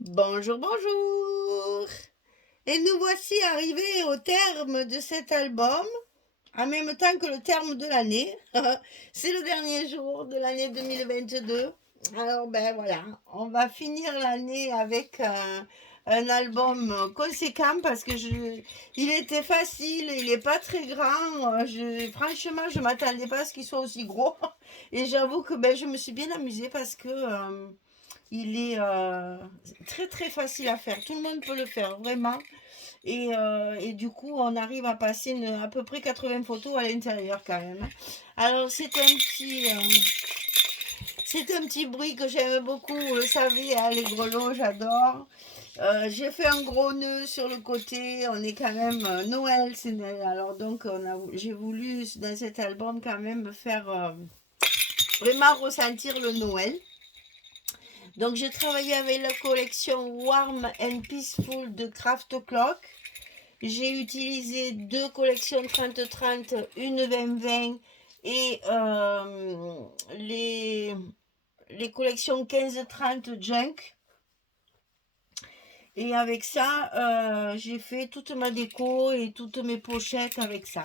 Bonjour, bonjour. Et nous voici arrivés au terme de cet album, en même temps que le terme de l'année. C'est le dernier jour de l'année 2022. Alors ben voilà, on va finir l'année avec un album conséquent parce que il était facile, il n'est pas très grand. Franchement, je m'attendais pas à ce qu'il soit aussi gros. Et j'avoue que ben, je me suis bien amusée parce que il est très très facile à faire. Tout le monde peut le faire, vraiment. Et du coup, on arrive à passer à peu près 80 photos à l'intérieur quand même. Alors, c'est un petit bruit que j'aime beaucoup. Vous le savez, hein, les grelots, j'adore. J'ai fait un gros nœud sur le côté. On est quand même Noël. Alors donc, j'ai voulu dans cet album quand même faire vraiment ressentir le Noël. Donc j'ai travaillé avec la collection Warm and Peaceful de Craft Clock. J'ai utilisé deux collections 30-30, une 20-20 et les collections 15-30 Junk. Et avec ça, j'ai fait toute ma déco et toutes mes pochettes avec ça.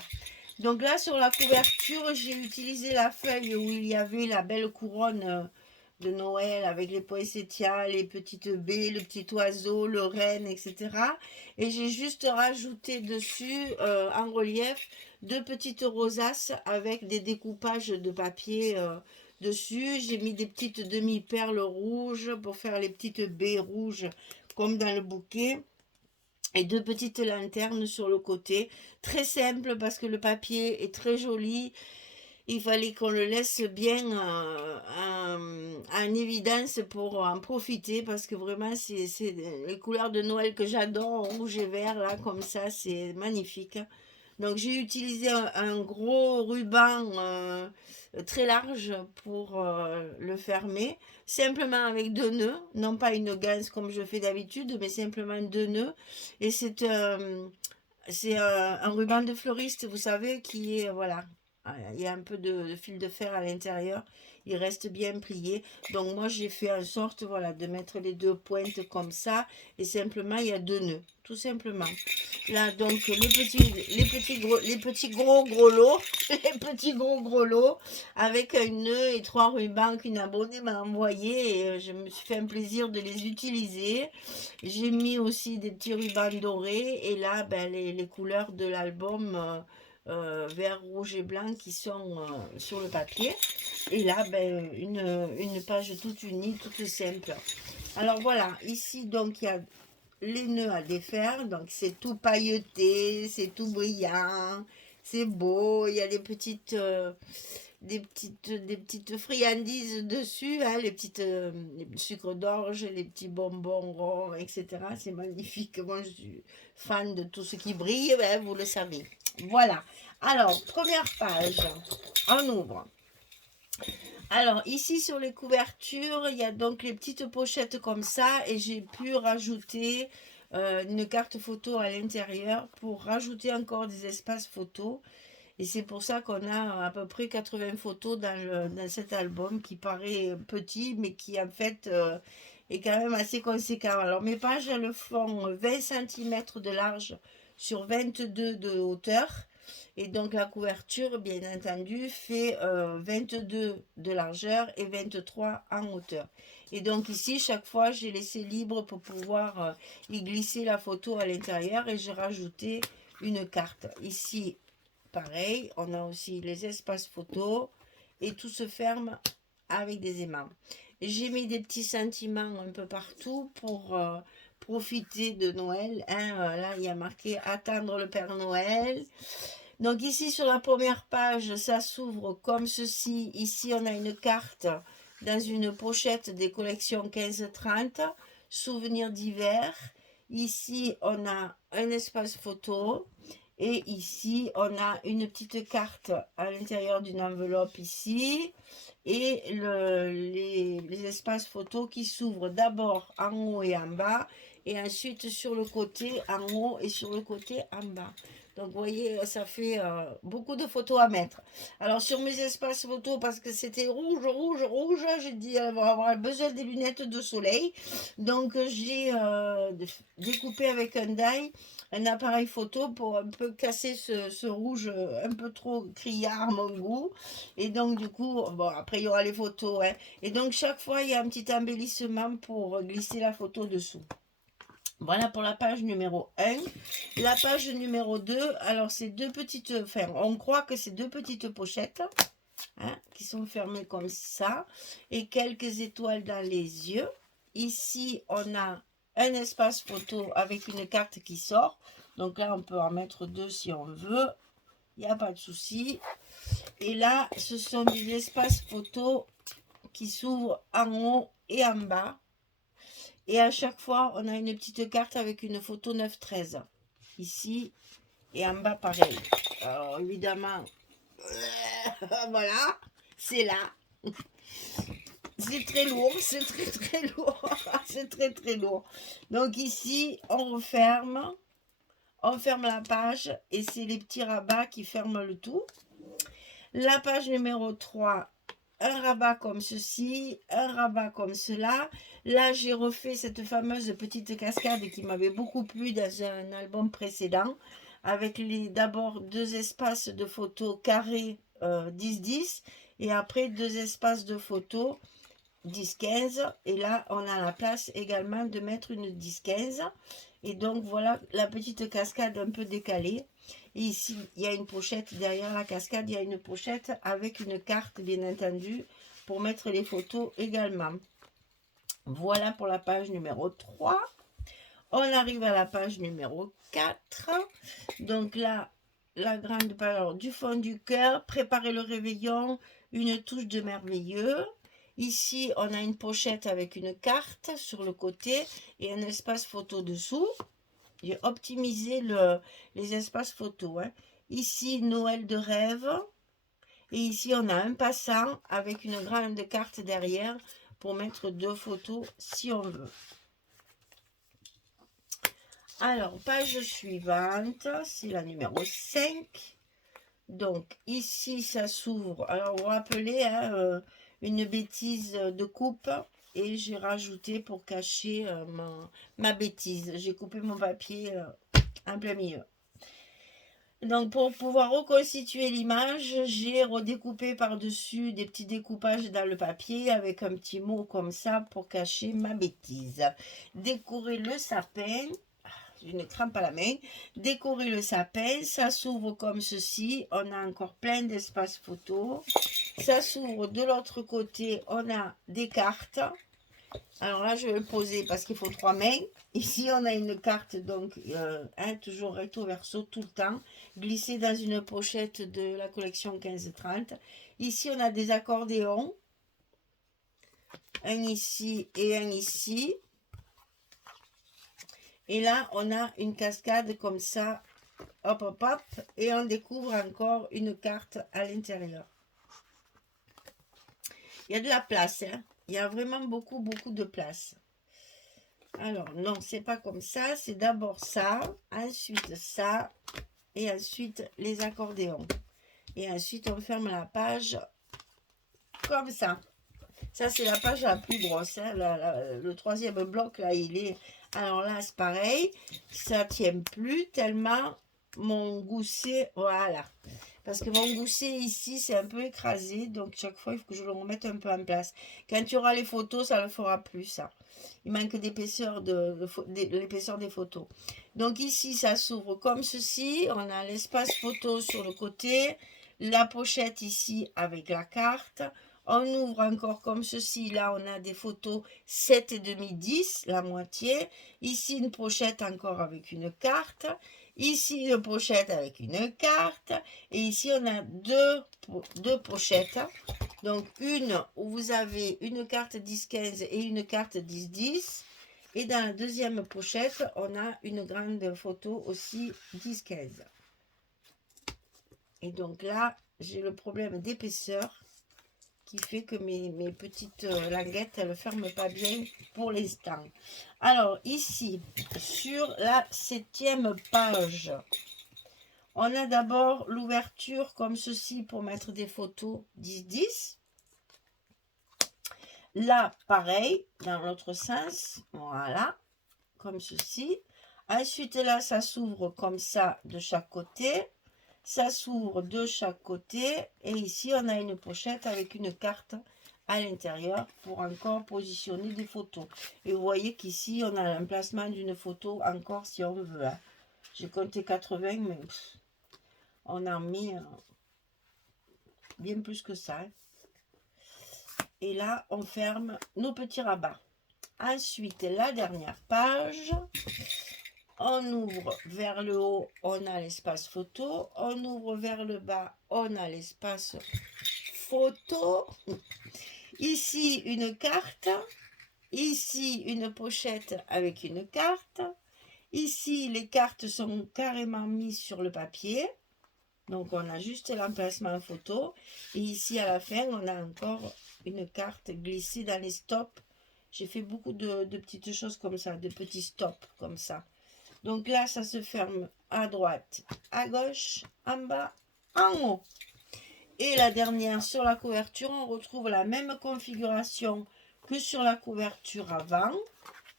Donc là, sur la couverture, j'ai utilisé la feuille où il y avait la belle couronne de Noël avec les poinsettias, les petites baies, le petit oiseau, le renne, etc. Et j'ai juste rajouté dessus, en relief, deux petites rosaces avec des découpages de papier dessus. J'ai mis des petites demi-perles rouges pour faire les petites baies rouges comme dans le bouquet. Et deux petites lanternes sur le côté. Très simple parce que le papier est très joli. Il fallait qu'on le laisse bien en évidence pour en profiter parce que vraiment c'est les couleurs de Noël que j'adore, rouge et vert là comme ça, c'est magnifique. Donc j'ai utilisé un gros ruban très large pour le fermer, simplement avec deux nœuds, non pas une ganse comme je fais d'habitude, mais simplement deux nœuds. Et c'est un ruban de fleuriste, vous savez, qui est, voilà, il y a un peu de fil de fer à l'intérieur, il reste bien plié. Donc moi j'ai fait en sorte, voilà, de mettre les deux pointes comme ça, et simplement il y a deux nœuds, tout simplement. Là donc les petits gros gros lots, les petits gros gros lots, avec un nœud et trois rubans qu'une abonnée m'a envoyé, et je me suis fait un plaisir de les utiliser. J'ai mis aussi des petits rubans dorés et là, ben, les couleurs de l'album vert, rouge et blanc qui sont sur le papier. Et là, ben, une page toute unie, toute simple. Alors voilà, ici donc il y a les nœuds à défaire, donc c'est tout pailleté, c'est tout brillant, c'est beau, il y a des petites friandises dessus, hein, les sucres d'orge, les petits bonbons ronds, etc. C'est magnifique. Moi, je suis fan de tout ce qui brille, hein, vous le savez. Voilà. Alors, première page. On ouvre. Alors, ici sur les couvertures, il y a donc les petites pochettes comme ça et j'ai pu rajouter une carte photo à l'intérieur pour rajouter encore des espaces photos. Et c'est pour ça qu'on a à peu près 80 photos dans cet album qui paraît petit, mais qui en fait est quand même assez conséquent. Alors mes pages, elles font 20 cm de large sur 22 de hauteur. Et donc la couverture, bien entendu, fait 22 de largeur et 23 en hauteur. Et donc ici, chaque fois, j'ai laissé libre pour pouvoir y glisser la photo à l'intérieur et j'ai rajouté une carte. Ici, pareil, on a aussi les espaces photos et tout se ferme avec des aimants. J'ai mis des petits sentiments un peu partout pour profiter de Noël. Hein. Là, il y a marqué attendre le Père Noël. Donc ici sur la première page, ça s'ouvre comme ceci. Ici, on a une carte dans une pochette des collections 15-30, souvenirs d'hiver. Ici, on a un espace photo. Et ici, on a une petite carte à l'intérieur d'une enveloppe ici. Et les espaces photos qui s'ouvrent d'abord en haut et en bas. Et ensuite sur le côté en haut et sur le côté en bas. Donc, vous voyez, ça fait beaucoup de photos à mettre. Alors, sur mes espaces photos, parce que c'était rouge, rouge, rouge, j'ai dit, elle va avoir besoin des lunettes de soleil. Donc, j'ai découpé avec un die un appareil photo pour un peu casser ce rouge un peu trop criard à mon goût. Et donc, du coup, bon, après, il y aura les photos, hein. Et donc, chaque fois, il y a un petit embellissement pour glisser la photo dessous. Voilà pour la page numéro 1. La page numéro 2, alors c'est deux petites, enfin, on croit que c'est deux petites pochettes, hein, qui sont fermées comme ça, et quelques étoiles dans les yeux. Ici, on a un espace photo avec une carte qui sort. Donc là, on peut en mettre deux si on veut. Il n'y a pas de souci. Et là, ce sont des espaces photos qui s'ouvrent en haut et en bas. Et à chaque fois, on a une petite carte avec une photo 9-13. Ici et en bas, pareil. Alors, évidemment, voilà, c'est là. C'est très lourd, c'est très très lourd. C'est très très lourd. Donc ici, on ferme la page et c'est les petits rabats qui ferment le tout. La page numéro 3, un rabat comme ceci, un rabat comme cela. Là, j'ai refait cette fameuse petite cascade qui m'avait beaucoup plu dans un album précédent, avec d'abord deux espaces de photos carrés 10-10 et après deux espaces de photos 10-15. Et là, on a la place également de mettre une 10-15. Et donc, voilà la petite cascade un peu décalée. Et ici, il y a une pochette, derrière la cascade, il y a une pochette avec une carte, bien entendu, pour mettre les photos également. Voilà pour la page numéro 3. On arrive à la page numéro 4. Donc là, la grande page, alors, du fond du cœur, préparer le réveillon, une touche de merveilleux. Ici, on a une pochette avec une carte sur le côté et un espace photo dessous. J'ai optimisé les espaces photos, hein. Ici, Noël de rêve. Et ici, on a un passant avec une grande carte derrière pour mettre deux photos si on veut. Alors, page suivante, c'est la numéro 5. Donc, ici, ça s'ouvre. Alors, vous vous rappelez, hein, une bêtise de coupe. Et j'ai rajouté pour cacher ma bêtise. J'ai coupé mon papier en plein milieu. Donc, pour pouvoir reconstituer l'image, j'ai redécoupé par-dessus des petits découpages dans le papier avec un petit mot comme ça pour cacher ma bêtise. Décorer le sapin. J'ai une crampe à la main. Décorer le sapin, ça s'ouvre comme ceci. On a encore plein d'espace photo. Ça s'ouvre de l'autre côté. On a des cartes. Alors là, je vais le poser parce qu'il faut 3 mains. Ici, on a une carte, donc toujours recto verso tout le temps, glissée dans une pochette de la collection 15-30. Ici, on a des accordéons. Un ici et un ici. Et là, on a une cascade comme ça. Hop, hop, hop. Et on découvre encore une carte à l'intérieur. Il y a de la place, hein. Il y a vraiment beaucoup, beaucoup de place. Alors, non, c'est pas comme ça. C'est d'abord ça, ensuite ça, et ensuite les accordéons. Et ensuite, on ferme la page comme ça. Ça, c'est la page la plus grosse, hein. Le troisième bloc, là, il est... Alors là, c'est pareil. Ça tient plus tellement mon gousset... Voilà. Parce que mon gousset ici, c'est un peu écrasé. Donc, chaque fois, il faut que je le remette un peu en place. Quand il y aura les photos, ça ne le fera plus, ça. Il manque d'épaisseur l'épaisseur des photos. Donc, ici, ça s'ouvre comme ceci. On a l'espace photo sur le côté. La pochette ici avec la carte. On ouvre encore comme ceci. Là, on a des photos 7,5, 10, la moitié. Ici, une pochette encore avec une carte. Ici, une pochette avec une carte. Et ici, on a deux pochettes. Donc, une où vous avez une carte 10-15 et une carte 10-10. Et dans la deuxième pochette, on a une grande photo aussi 10-15. Et donc là, j'ai le problème d'épaisseur qui fait que mes petites languettes, elles ne ferment pas bien pour l'instant. Alors, ici, sur la 7e page, On a d'abord l'ouverture comme ceci pour mettre des photos 10-10. Là, pareil, dans l'autre sens, voilà, comme ceci. Ensuite, là, ça s'ouvre comme ça de chaque côté. Ça s'ouvre de chaque côté. Et ici, on a une pochette avec une carte à l'intérieur pour encore positionner des photos. Et vous voyez qu'ici, on a l'emplacement d'une photo encore si on veut. Hein. J'ai compté 80, mais on en met bien plus que ça. Hein. Et là, on ferme nos petits rabats. Ensuite, la dernière page. On ouvre vers le haut, on a l'espace photo. On ouvre vers le bas, on a l'espace photo. Ici, une carte. Ici, une pochette avec une carte. Ici, les cartes sont carrément mises sur le papier. Donc, on a juste l'emplacement photo. Et ici, à la fin, on a encore une carte glissée dans les stops. J'ai fait beaucoup de petites choses comme ça, de petits stops comme ça. Donc là, ça se ferme à droite, à gauche, en bas, en haut. Et la dernière, sur la couverture, on retrouve la même configuration que sur la couverture avant.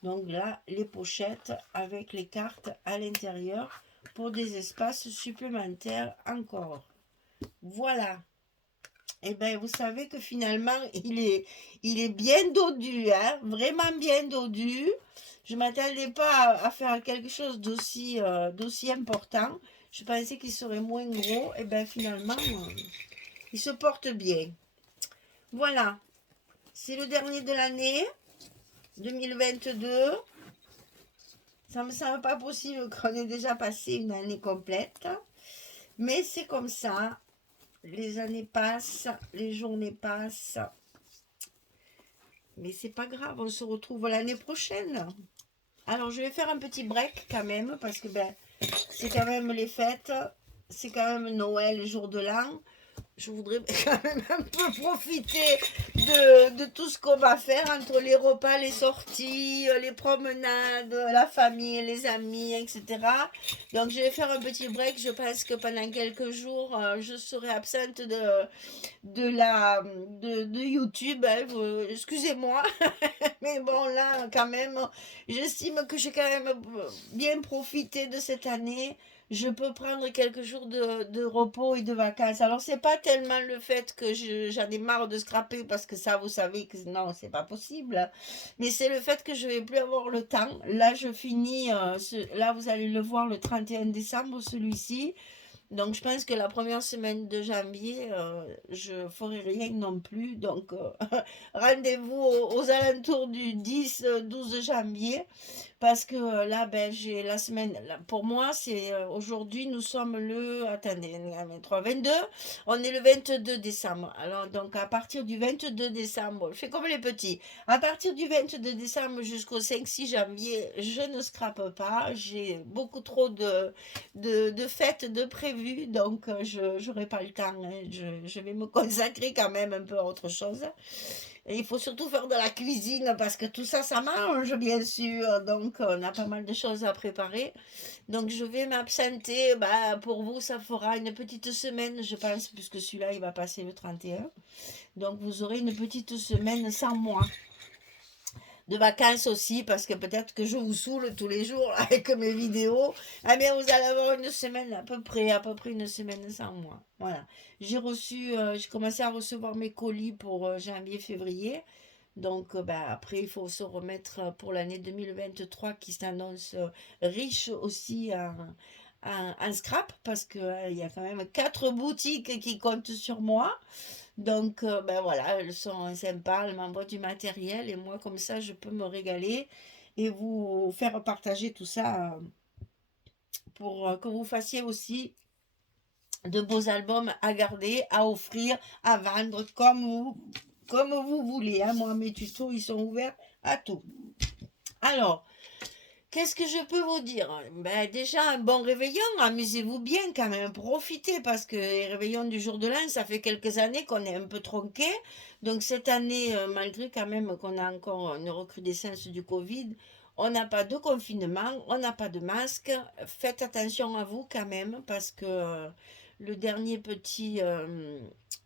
Donc là, les pochettes avec les cartes à l'intérieur pour des espaces supplémentaires encore. Voilà. Et bien, vous savez que finalement, il est bien dodu, hein, vraiment bien dodu. Je ne m'attendais pas à faire quelque chose d'aussi important. Je pensais qu'il serait moins gros. Et bien, finalement, il se porte bien. Voilà. C'est le dernier de l'année 2022. Ça ne me semble pas possible qu'on ait déjà passé une année complète. Mais c'est comme ça. Les années passent, les journées passent. Mais c'est pas grave, on se retrouve l'année prochaine. Alors je vais faire un petit break quand même, parce que c'est quand même les fêtes, c'est quand même Noël, le jour de l'an. Je voudrais quand même un peu profiter de tout ce qu'on va faire entre les repas, les sorties, les promenades, la famille, les amis, etc. Donc je vais faire un petit break. Je pense que pendant quelques jours, je serai absente de YouTube. Hein. Excusez-moi. Mais bon, là, quand même, j'estime que j'ai quand même bien profité de cette année. Je peux prendre quelques jours de repos et de vacances. Alors, c'est pas tellement le fait que j'en ai marre de scraper, parce que ça, vous savez que non, c'est pas possible. Mais c'est le fait que je vais plus avoir le temps. Là, je finis, là, vous allez le voir le 31 décembre, celui-ci. Donc, je pense que la première semaine de janvier, je ferai rien non plus. Donc, rendez-vous aux alentours du 10-12 janvier. Parce que là, j'ai la semaine. Là, pour moi, c'est aujourd'hui, nous sommes le. Attendez, 23, 22. On est le 22 décembre. Alors, donc, à partir du 22 décembre, je fais comme les petits. À partir du 22 décembre jusqu'au 5-6 janvier, je ne scrape pas. J'ai beaucoup trop de fêtes de prévues. Donc, je n'aurai pas le temps. Hein. Je vais me consacrer quand même un peu à autre chose. Et il faut surtout faire de la cuisine parce que tout ça, ça mange, bien sûr. Donc, on a pas mal de choses à préparer. Donc, je vais m'absenter. Pour vous, ça fera une petite semaine, je pense, puisque celui-là, il va passer le 31. Donc, vous aurez une petite semaine sans moi. De vacances aussi, parce que peut-être que je vous saoule tous les jours avec mes vidéos. Ah bien, vous allez avoir une semaine à peu près une semaine sans moi. Voilà. J'ai commencé à recevoir mes colis pour janvier, février. Donc, après, il faut se remettre pour l'année 2023 qui s'annonce riche aussi en scrap, parce qu'il y a quand même 4 boutiques qui comptent sur moi. Donc, voilà, elles sont sympas, elles m'envoient du matériel et moi, comme ça, je peux me régaler et vous faire partager tout ça pour que vous fassiez aussi de beaux albums à garder, à offrir, à vendre comme vous voulez. Hein. Moi, mes tutos, ils sont ouverts à tout. Alors, qu'est-ce que je peux vous dire? Déjà, un bon réveillon, amusez-vous bien quand même, profitez, parce que les réveillons du jour de l'an, ça fait quelques années qu'on est un peu tronqué. Donc cette année, malgré quand même qu'on a encore une recrudescence du Covid, On n'a pas de confinement, on n'a pas de masque. Faites attention à vous quand même parce que le dernier petit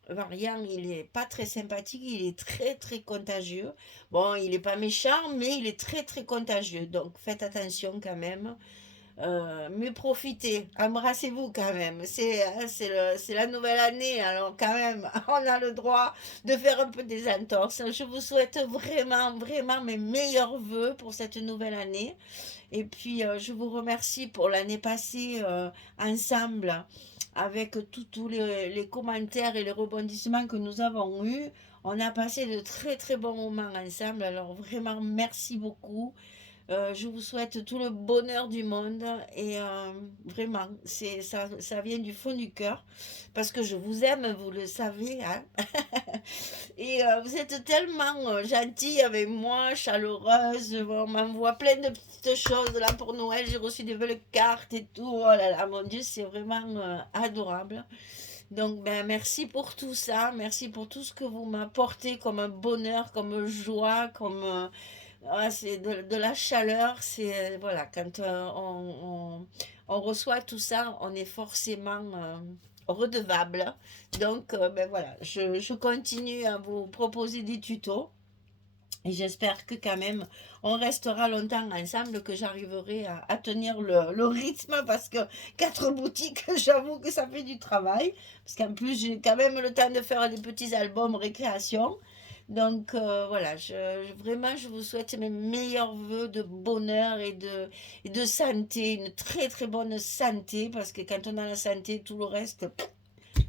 variant, il est pas très sympathique, il est très très contagieux. Bon, il est pas méchant, mais il est très très contagieux. Donc faites attention quand même. Mais profitez, embrassez-vous quand même. C'est la nouvelle année, alors quand même, on a le droit de faire un peu des entorses. Je vous souhaite vraiment, vraiment mes meilleurs voeux pour cette nouvelle année. Et puis, je vous remercie pour l'année passée ensemble, avec tous les commentaires et les rebondissements que nous avons eus. On a passé de très, très bons moments ensemble. Alors, vraiment, merci beaucoup. Je vous souhaite tout le bonheur du monde et vraiment, ça vient du fond du cœur parce que je vous aime, vous le savez, hein. Et vous êtes tellement gentille avec moi, chaleureuse. On m'envoie plein de petites choses là pour Noël. J'ai reçu des belles cartes et tout. Oh là là, mon Dieu, c'est vraiment adorable. Donc, ben, merci pour tout ça. Merci pour tout ce que vous m'apportez comme un bonheur, comme joie, comme c'est de la chaleur. C'est voilà, quand on reçoit tout ça, on est forcément redevable. Donc, ben voilà, je continue à vous proposer des tutos. Et j'espère que quand même, on restera longtemps ensemble, que j'arriverai à tenir le rythme, parce que 4 boutiques, j'avoue que ça fait du travail. Parce qu'en plus, j'ai quand même le temps de faire des petits albums récréation. Donc voilà, vraiment, je vous souhaite mes meilleurs voeux de bonheur et de santé, une très très bonne santé, parce que quand on a la santé, tout le reste,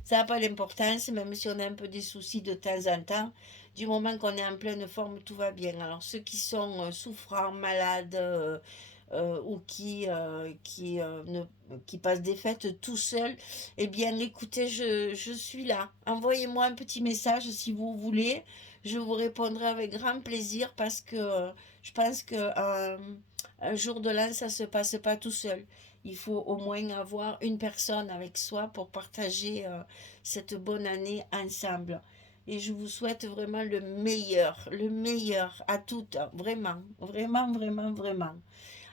ça n'a pas d'importance, même si on a un peu des soucis de temps en temps. Du moment qu'on est en pleine forme, tout va bien. Alors ceux qui sont souffrants, malades, ou qui passent des fêtes tout seuls, eh bien écoutez, je suis là. Envoyez-moi un petit message si vous voulez. Je vous répondrai avec grand plaisir, parce que je pense que un jour de l'an, ça ne se passe pas tout seul. Il faut au moins avoir une personne avec soi pour partager cette bonne année ensemble. Et je vous souhaite vraiment le meilleur à toutes, vraiment, vraiment, vraiment, vraiment.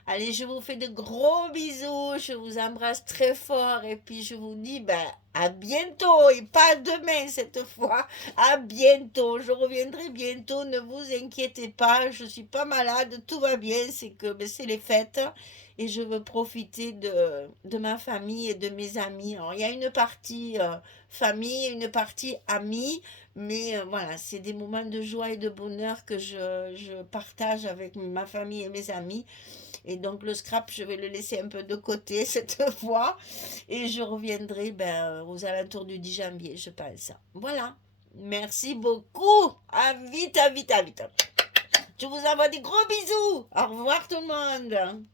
Allez, je vous fais de gros bisous, je vous embrasse très fort et puis je vous dis ben, à bientôt, et pas demain cette fois, à bientôt. Je reviendrai bientôt, ne vous inquiétez pas, je suis pas malade, tout va bien, c'est que ben, c'est les fêtes et je veux profiter de ma famille et de mes amis. Alors, il y a une partie famille, une partie amis, mais voilà, c'est des moments de joie et de bonheur que je partage avec ma famille et mes amis. Et donc le scrap, je vais le laisser un peu de côté cette fois. Et je reviendrai ben, aux alentours du 10 janvier, je pense. Voilà. Merci beaucoup. À vite, à vite, à vite. Je vous envoie des gros bisous. Au revoir tout le monde.